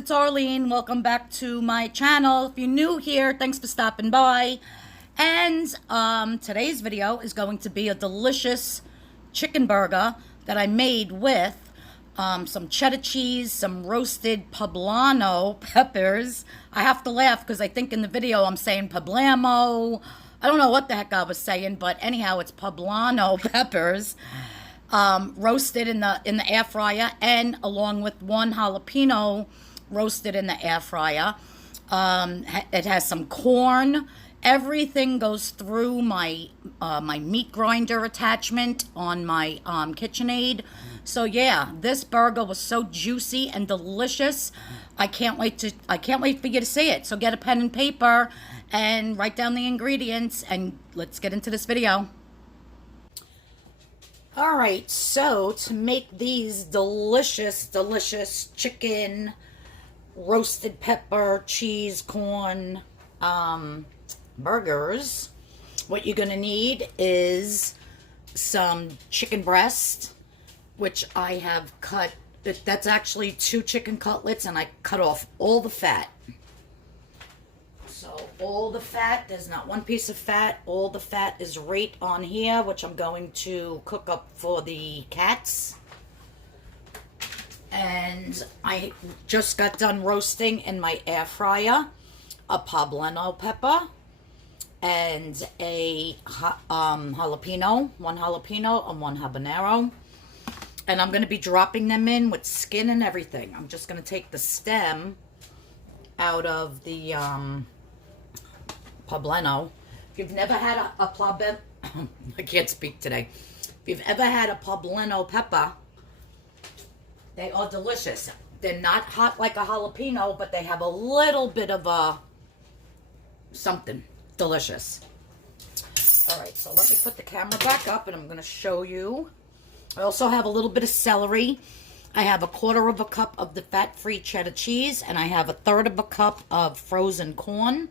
it's Arlene. Welcome back to my channel. If you're new here, thanks for stopping by. And today's video is going to be a delicious chicken burger that I made with some cheddar cheese, some roasted poblano peppers. I have to laugh because I think in the video I'm saying poblano. I don't know what the heck I was saying, but anyhow, it's poblano peppers. Roasted in the air fryer, and along with one jalapeno roasted in the air fryer. It has some corn. Everything goes through my my meat grinder attachment on my KitchenAid. So yeah, this burger was so juicy and delicious. I can't wait for you to see it. So get a pen and paper and write down the ingredients, and let's get into this video. All right, so to make these delicious chicken, roasted pepper, cheese, corn burgers, what you're gonna need is some chicken breast, which I have cut. That's actually 2 chicken cutlets, and I cut off all the fat. So all the fat, there's not one piece of fat. All the fat is right on here, which I'm going to cook up for the cats. And I just got done roasting in my air fryer a poblano pepper and a jalapeno, one jalapeno and one habanero. And I'm going to be dropping them in with skin and everything. I'm just going to take the stem out of the poblano. If you've never had a poblano, I can't speak today. If you've ever had a poblano pepper, they are delicious. They're not hot like a jalapeno, but they have a little bit of a something delicious. All right, so let me put the camera back up, and I'm going to show you. I also have a little bit of celery. I have 1/4 cup of the fat-free cheddar cheese, and I have 1/3 cup of frozen corn,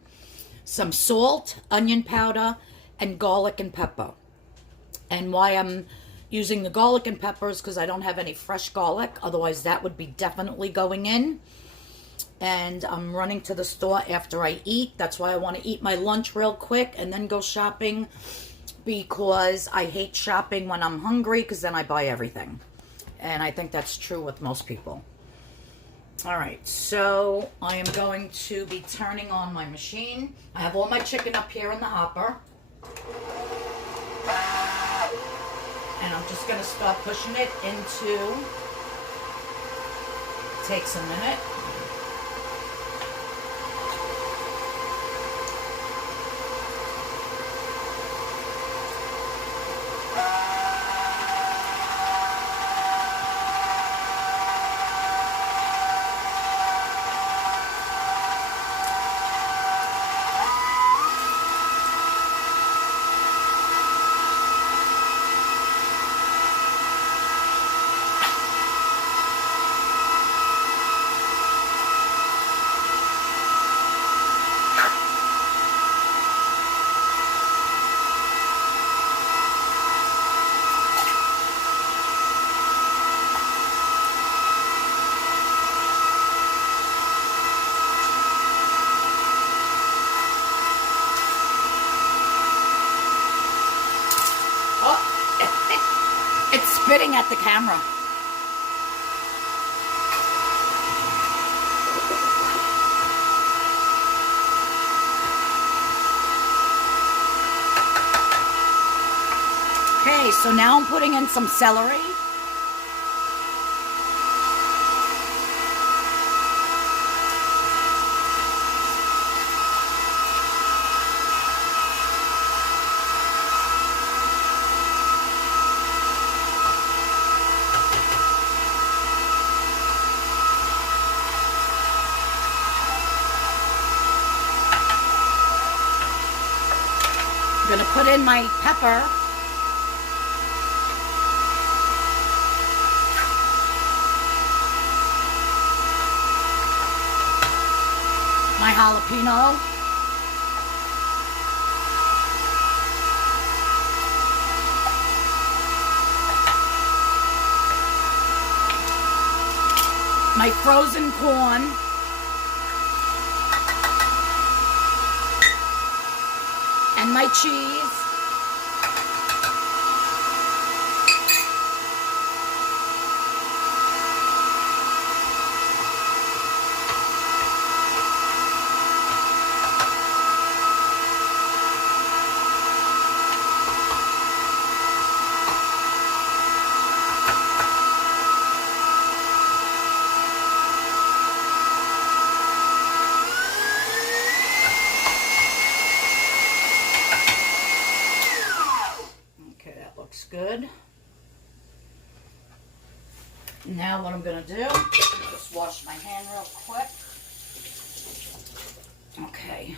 some salt, onion powder, and garlic and pepper. And why I'm using the garlic and peppers, because I don't have any fresh garlic, otherwise that would be definitely going in. And I'm running to the store after I eat. That's why I want to eat my lunch real quick and then go shopping, because I hate shopping when I'm hungry, because then I buy everything. And I think that's true with most people. All right, so I am going to be turning on my machine. I have all my chicken up here in the hopper. And I'm just going to start pushing it into, takes a minute. It's spitting at the camera. Okay, so now I'm putting in some celery. I'm gonna put in my pepper. My jalapeno. my frozen corn. and my cheese. Good. Now what I'm going to do, just wash my hand real quick. Okay.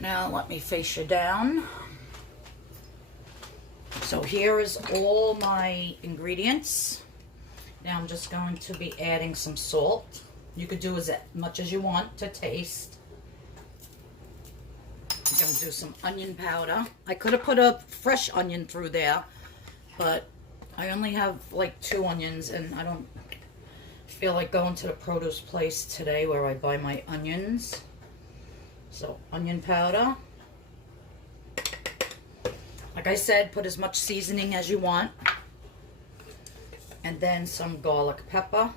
Now let me face you down. So here is all my ingredients. Now I'm just going to be adding some salt. You could do as much as you want to taste. I'm going to do some onion powder. I could have put a fresh onion through there, but I only have like 2 onions, and I don't feel like going to the produce place today where I buy my onions. So onion powder. Like I said, put as much seasoning as you want. And then some garlic pepper.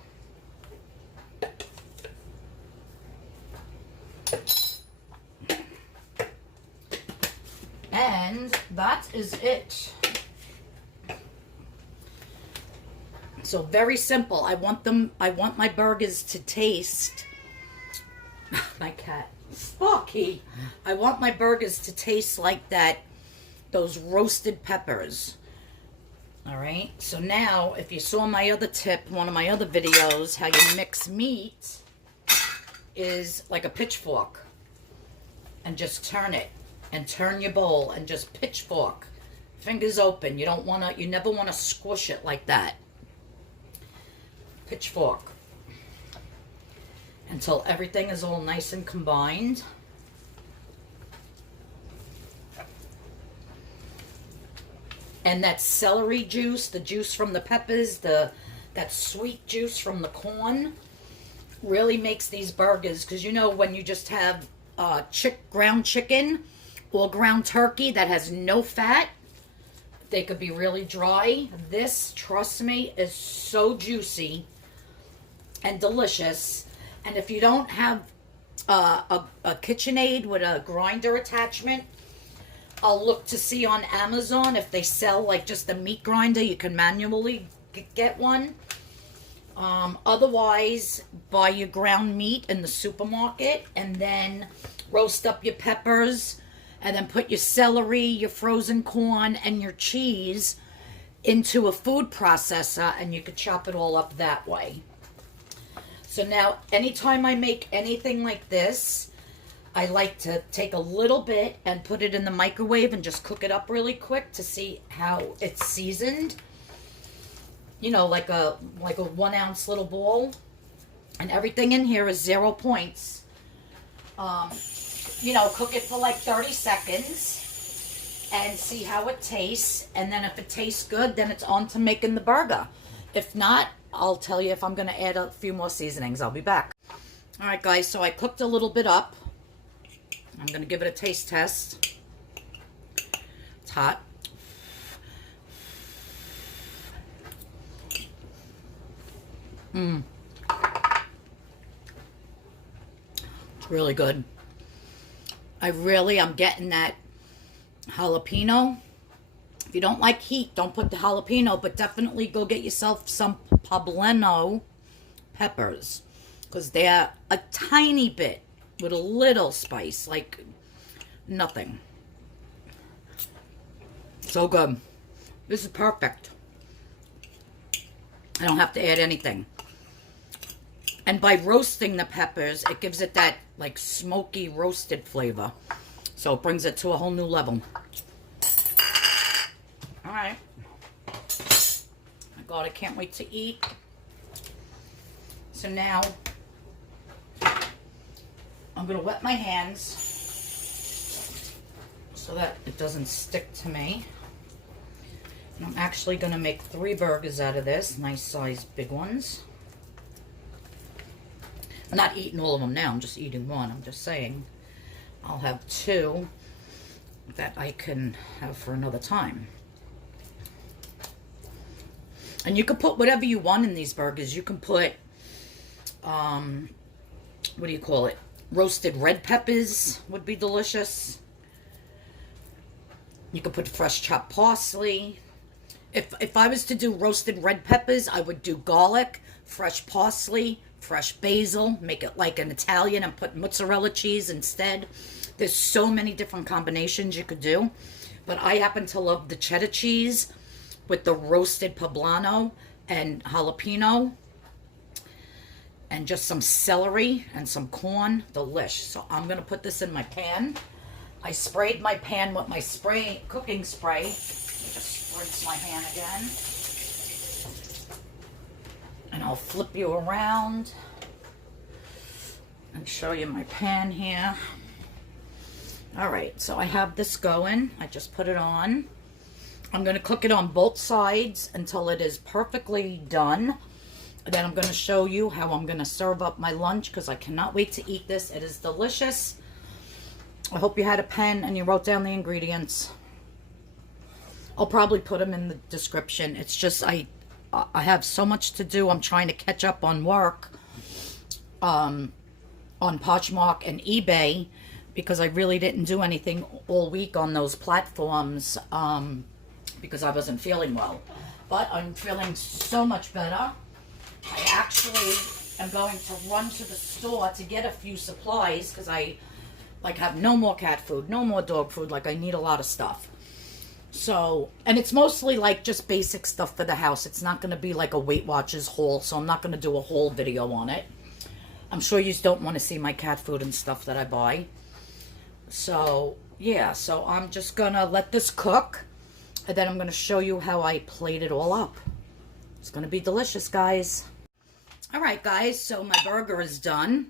And that is it. So very simple. I want my burgers to taste, my cat, Sparky. I want my burgers to taste like that, those roasted peppers. All right. So now, if you saw my other tip, one of my other videos, how you mix meat is like a pitchfork. And just turn it. And turn your bowl and just pitchfork, fingers open. You never want to squish it like that. Pitchfork until everything is all nice and combined. And that celery juice, the juice from the peppers, that sweet juice from the corn, really makes these burgers. Because you know, when you just have ground chicken or ground turkey that has no fat, they could be really dry. This, trust me, is so juicy and delicious. And if you don't have a KitchenAid with a grinder attachment, I'll look to see on Amazon if they sell like just a meat grinder. You can manually get one. Otherwise, buy your ground meat in the supermarket and then roast up your peppers. And then put your celery, your frozen corn, and your cheese into a food processor, and you could chop it all up that way. So now, anytime I make anything like this, I like to take a little bit and put it in the microwave and just cook it up really quick to see how it's seasoned. You know, like a 1 ounce little bowl. And everything in here is 0 points. You know, cook it for like 30 seconds and see how it tastes. And then if it tastes good, then it's on to making the burger. If not, I'll tell you if I'm going to add a few more seasonings. I'll be back. All right, guys, so I cooked a little bit up. I'm going to give it a taste test. It's hot. It's really good. I'm getting that jalapeno. If you don't like heat, don't put the jalapeno, but definitely go get yourself some poblano peppers, because they're a tiny bit with a little spice, like nothing. So good. This is perfect. I don't have to add anything. And by roasting the peppers, it gives it that like smoky roasted flavor. So it brings it to a whole new level. All right. My God, I can't wait to eat. So now I'm going to wet my hands so that it doesn't stick to me. And I'm actually going to make 3 burgers out of this. Nice sized big ones. I'm not eating all of them now. I'm just eating one. I'm just saying. I'll have 2. that I can have for another time. And you can put whatever you want in these burgers. You can put, what do you call it? Roasted red peppers would be delicious. You could put fresh chopped parsley. If I was to do roasted red peppers, I would do garlic, fresh parsley, fresh basil, make it like an Italian and put mozzarella cheese instead. There's so many different combinations you could do. But I happen to love the cheddar cheese with the roasted poblano and jalapeno and just some celery and some corn. Delish. So I'm going to put this in my pan. I sprayed my pan with my cooking spray. Just rinse my pan again. And I'll flip you around and show you my pan here. All right, so I have this going. I just put it on. I'm going to cook it on both sides until it is perfectly done. Then I'm going to show you how I'm going to serve up my lunch because I cannot wait to eat this. It is delicious. I hope you had a pen and you wrote down the ingredients. I'll probably put them in the description. It's just I have so much to do. I'm trying to catch up on work on Poshmark and eBay because I really didn't do anything all week on those platforms because I wasn't feeling well. But I'm feeling so much better. I actually am going to run to the store to get a few supplies because I have no more cat food, no more dog food. Like I need a lot of stuff. So, and it's mostly like just basic stuff for the house. It's not going to be like a Weight Watchers haul, so I'm not going to do a whole video on it. I'm sure you don't want to see my cat food and stuff that I buy. So, yeah, so I'm just going to let this cook, and then I'm going to show you how I plate it all up. It's going to be delicious, guys. All right, guys, so my burger is done.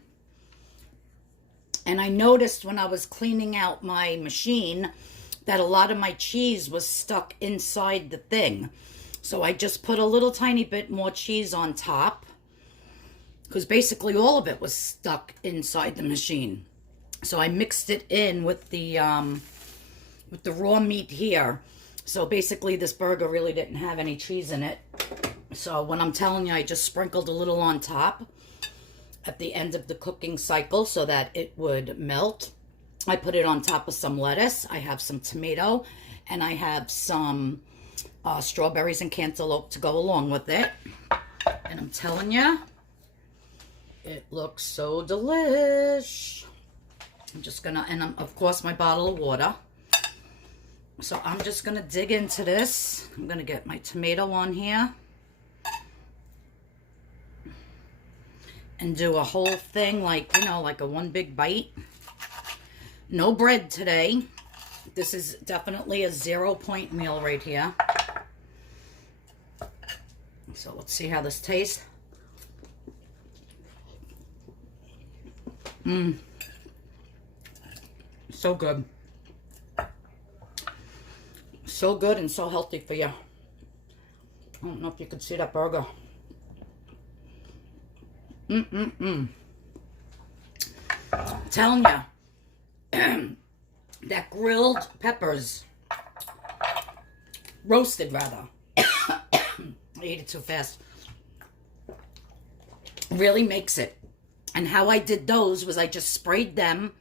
And I noticed when I was cleaning out my machine that a lot of my cheese was stuck inside the thing. So I just put a little tiny bit more cheese on top because basically all of it was stuck inside the machine. So I mixed it in with the raw meat here. So basically this burger really didn't have any cheese in it. So when I'm telling you, I just sprinkled a little on top at the end of the cooking cycle so that it would melt. I put it on top of some lettuce. I have some tomato, and I have some strawberries and cantaloupe to go along with it. And I'm telling you, it looks so delish. I'm just gonna, and of course my bottle of water. So I'm just gonna dig into this. I'm gonna get my tomato on here. And do a whole thing like, you know, like a one big bite. No bread today. This is definitely a 0-point meal right here. So let's see how this tastes. So good. So good and so healthy for you. I don't know if you could see that burger. I'm telling you, that grilled peppers, roasted rather, I ate it too fast, really makes it. And how I did those was I just sprayed them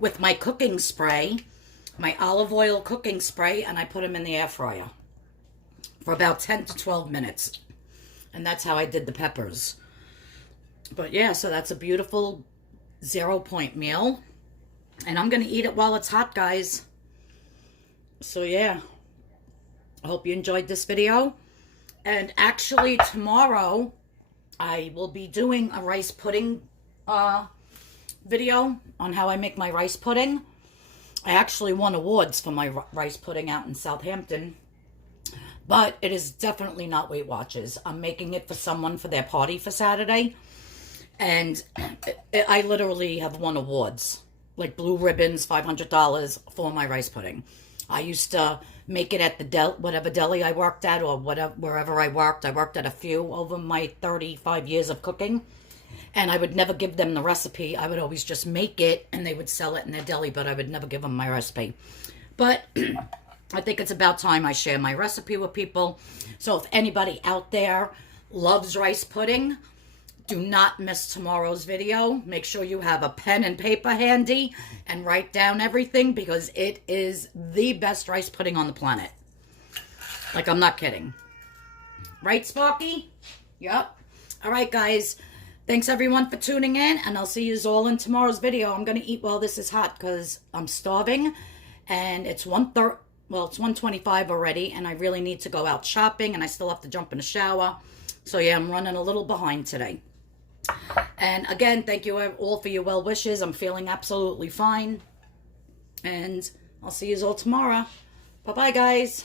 with my cooking spray, my olive oil cooking spray, and I put them in the air fryer for about 10 to 12 minutes. And that's how I did the peppers. But yeah, so that's a beautiful 0-point meal. And I'm going to eat it while it's hot, guys. So yeah, I hope you enjoyed this video. And actually tomorrow, I will be doing a rice pudding video on how I make my rice pudding. I actually won awards for my rice pudding out in Southampton. But it is definitely not Weight Watchers. I'm making it for someone for their party for Saturday. And I literally have won awards. Like blue ribbons, $500 for my rice pudding. I used to make it at the whatever deli I worked at or whatever, wherever I worked. I worked at a few over my 35 years of cooking. And I would never give them the recipe. I would always just make it and they would sell it in their deli, but I would never give them my recipe. But I think it's about time I share my recipe with people. So if anybody out there loves rice pudding, do not miss tomorrow's video. Make sure you have a pen and paper handy and write down everything, because it is the best rice pudding on the planet. Like, I'm not kidding. Right, Sparky? Yep. All right, guys. Thanks, everyone, for tuning in, and I'll see you all in tomorrow's video. I'm going to eat while this is hot because I'm starving, and it's 1:30. Well, it's 1:25 already, and I really need to go out shopping, and I still have to jump in the shower. So, yeah, I'm running a little behind today. And, again, thank you all for your well wishes. I'm feeling absolutely fine, and I'll see you all tomorrow. Bye-bye, guys.